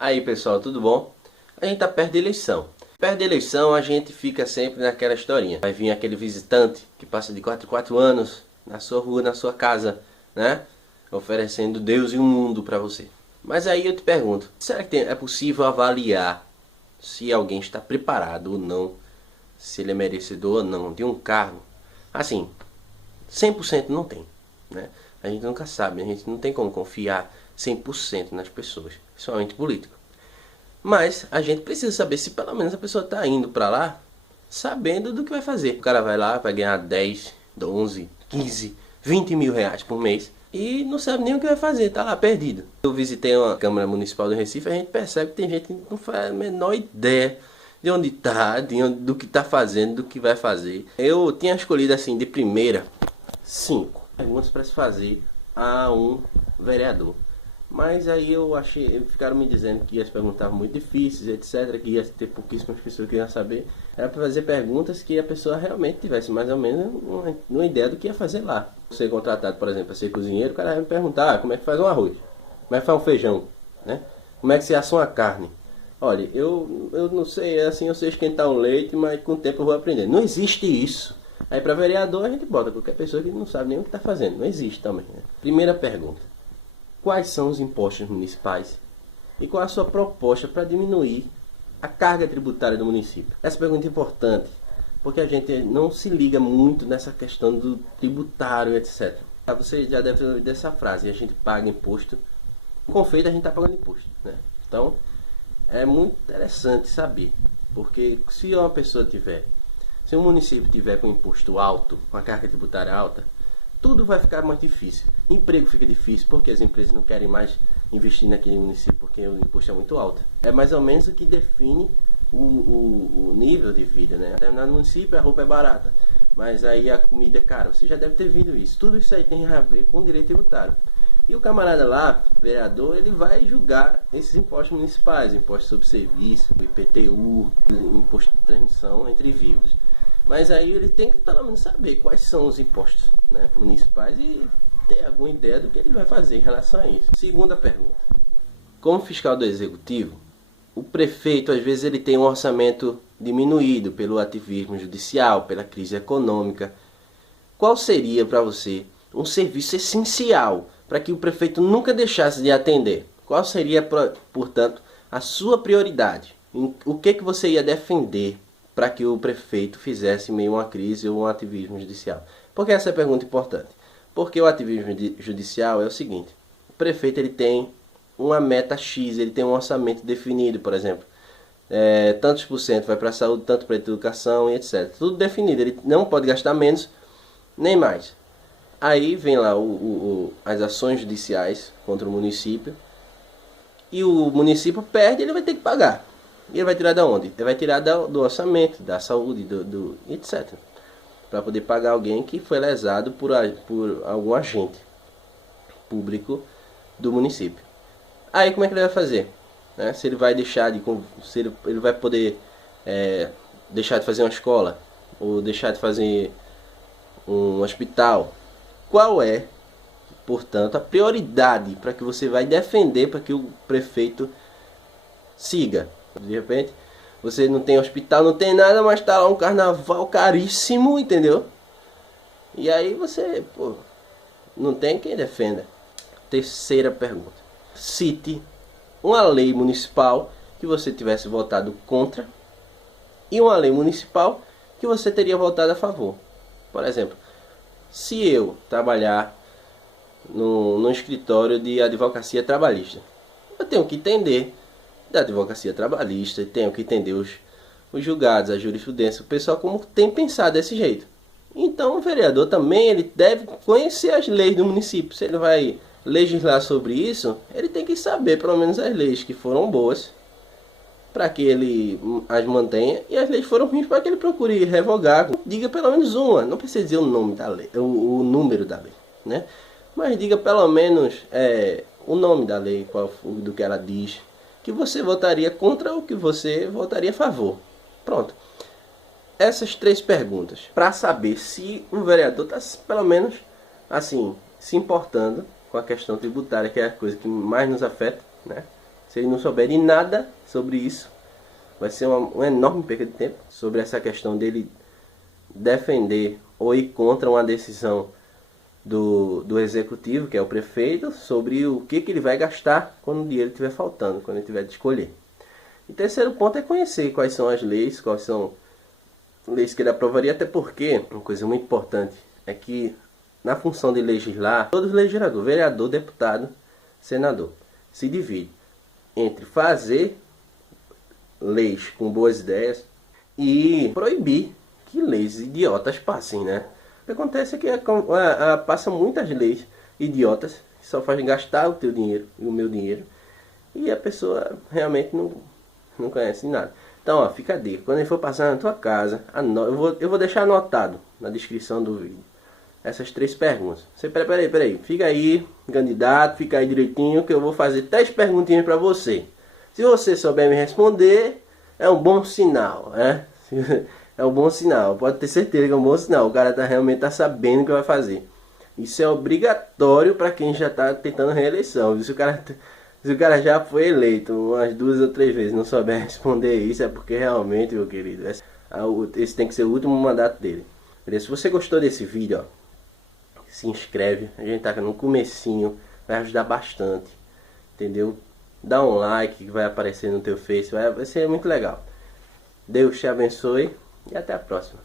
Aí pessoal, tudo bom? A gente tá perto da eleição. Perto da eleição a gente fica sempre naquela historinha. Vai vir aquele visitante que passa de 4 em 4 anos na sua rua, na sua casa, né? Oferecendo Deus e o mundo para você. Mas aí eu te pergunto, será que é possível avaliar se alguém está preparado ou não, se ele é merecedor ou não de um cargo? Assim, 100% não tem, né? A gente nunca sabe, a gente não tem como confiar 100% nas pessoas, principalmente político. Mas a gente precisa saber se pelo menos a pessoa está indo para lá sabendo do que vai fazer. O cara vai lá, vai ganhar 10, 11, 15, 20 mil reais por mês e não sabe nem o que vai fazer, tá lá perdido. Eu visitei uma Câmara Municipal do Recife e a gente percebe que tem gente que não faz a menor ideia de onde tá, do que tá fazendo, do que vai fazer. Eu tinha escolhido assim de primeira 5 perguntas para se fazer a um vereador. Mas aí eu achei, ficaram me dizendo que as perguntas estavam muito difíceis, etc, que ia ter pouquíssimas pessoas que iam saber. Era para fazer perguntas que a pessoa realmente tivesse mais ou menos uma ideia do que ia fazer lá. Ser contratado, por exemplo, para ser cozinheiro, o cara vai me perguntar como é que faz um arroz, como é que faz um feijão, né? Como é que se assa uma carne. Olha, eu não sei, assim, eu sei esquentar um leite, mas com o tempo eu vou aprender. Não existe isso. Aí para vereador a gente bota qualquer pessoa que não sabe nem o que está fazendo. Não existe também, né? Primeira pergunta. Quais são os impostos municipais? E qual a sua proposta para diminuir a carga tributária do município? Essa pergunta é importante, porque a gente não se liga muito nessa questão do tributário, etc. Você já deve ter ouvido essa frase, a gente paga imposto, com feito a gente está pagando imposto, né? Então, é muito interessante saber, porque se uma pessoa tiver, se um município tiver com imposto alto, com a carga tributária alta, tudo vai ficar mais difícil. Emprego fica difícil porque as empresas não querem mais investir naquele município porque o imposto é muito alto. É mais ou menos o que define o nível de vida, né? Determinado município a roupa é barata, mas aí a comida é cara. Você já deve ter visto isso. Tudo isso aí tem a ver com o direito tributário. E o camarada lá, vereador, ele vai julgar esses impostos municipais, imposto sobre serviço, IPTU, imposto de transmissão entre vivos. Mas aí ele tem que pelo menos saber quais são os impostos, né, municipais e ter alguma ideia do que ele vai fazer em relação a isso. Segunda pergunta. Como fiscal do executivo, o prefeito às vezes ele tem um orçamento diminuído pelo ativismo judicial, pela crise econômica. Qual seria para você um serviço essencial para que o prefeito nunca deixasse de atender? Qual seria, portanto, a sua prioridade? O que você ia defender para que o prefeito fizesse meio uma crise ou um ativismo judicial? Por que essa é a pergunta importante? Porque o ativismo judicial é o seguinte: o prefeito ele tem uma meta X, ele tem um orçamento definido, por exemplo, tantos por cento vai para a saúde, tanto para a educação e etc. Tudo definido, ele não pode gastar menos nem mais. Aí vem lá as ações judiciais contra o município e o município perde, ele vai ter que pagar. E ele vai tirar da onde? Ele vai tirar do orçamento, da saúde, etc. Para poder pagar alguém que foi lesado por algum agente público do município. Aí como é que ele vai fazer? Né? Se ele vai deixar de... Se ele vai poder deixar de fazer uma escola, ou deixar de fazer um hospital. Qual é, portanto, a prioridade para que você vai defender para que o prefeito siga? De repente, você não tem hospital, não tem nada, mas tá lá um carnaval caríssimo, entendeu? E aí você, pô, não tem quem defenda. Terceira pergunta. Cite uma lei municipal que você tivesse votado contra e uma lei municipal que você teria votado a favor. Por exemplo, se eu trabalhar no escritório de advocacia trabalhista, eu tenho que entender da advocacia trabalhista, tenho que entender os julgados, a jurisprudência, o pessoal como tem pensado desse jeito. Então o vereador também ele deve conhecer as leis do município. Se ele vai legislar sobre isso, ele tem que saber pelo menos as leis que foram boas para que ele as mantenha, e as leis foram ruins para que ele procure revogar. Diga pelo menos uma, não precisa dizer o nome da lei, o número da lei, né? Mas diga pelo menos o nome da lei, do que ela diz, que você votaria contra ou que você votaria a favor. Pronto. Essas 3 perguntas para saber se o vereador está pelo menos assim se importando com a questão tributária, que é a coisa que mais nos afeta, né? Se ele não souber de nada sobre isso, vai ser uma enorme perda de tempo sobre essa questão dele defender ou ir contra uma decisão do executivo, que é o prefeito, sobre o que ele vai gastar quando o dinheiro estiver faltando, quando ele tiver de escolher. E terceiro ponto é conhecer quais são as leis, quais são as leis que ele aprovaria, até porque uma coisa muito importante é que na função de legislar, todo legislador, vereador, deputado, senador, se divide entre fazer leis com boas ideias e proibir que leis idiotas passem, né? O que acontece é que passam muitas leis idiotas que só fazem gastar o teu dinheiro e o meu dinheiro, e a pessoa realmente não conhece nada. Então, ó, fica a dica. Quando ele for passar na tua casa, eu vou deixar anotado na descrição do vídeo essas 3 perguntas. Você, peraí. Fica aí, candidato, fica aí direitinho que eu vou fazer 3 perguntinhas para você. Se você souber me responder, é um bom sinal, né? É um bom sinal, pode ter certeza que é um bom sinal. O cara realmente tá sabendo o que vai fazer. Isso é obrigatório para quem já está tentando reeleição. Se o cara já foi eleito umas 2 ou 3 vezes, não souber responder isso, é porque realmente, meu querido, esse tem que ser o último mandato dele. Beleza? Se você gostou desse vídeo, ó, se inscreve. A gente tá no comecinho, vai ajudar bastante, entendeu? Dá um like que vai aparecer no teu Face, vai ser muito legal. Deus te abençoe e até a próxima.